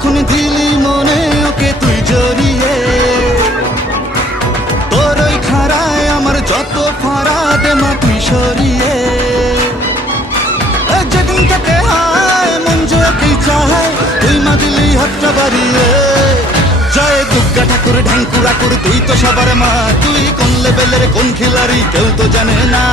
যখন দিলি মনে ওকে তুই জড়িয়ে, তোর ওই খাড়ায় আমার যত ফাড়া দে মা তুই সরিয়ে। যেদিন থেকে হায় মন জয়াকেই চায়, তুই মা দিলি হাতটা বাড়িয়ে। জয় দুর্গা ঠাকুর ঢ্যাঙ্কুরা কুর, তুই তো সবার মা। তুই কোন লেভেলের কোন খিলাড়ি কেউ তো জানে না।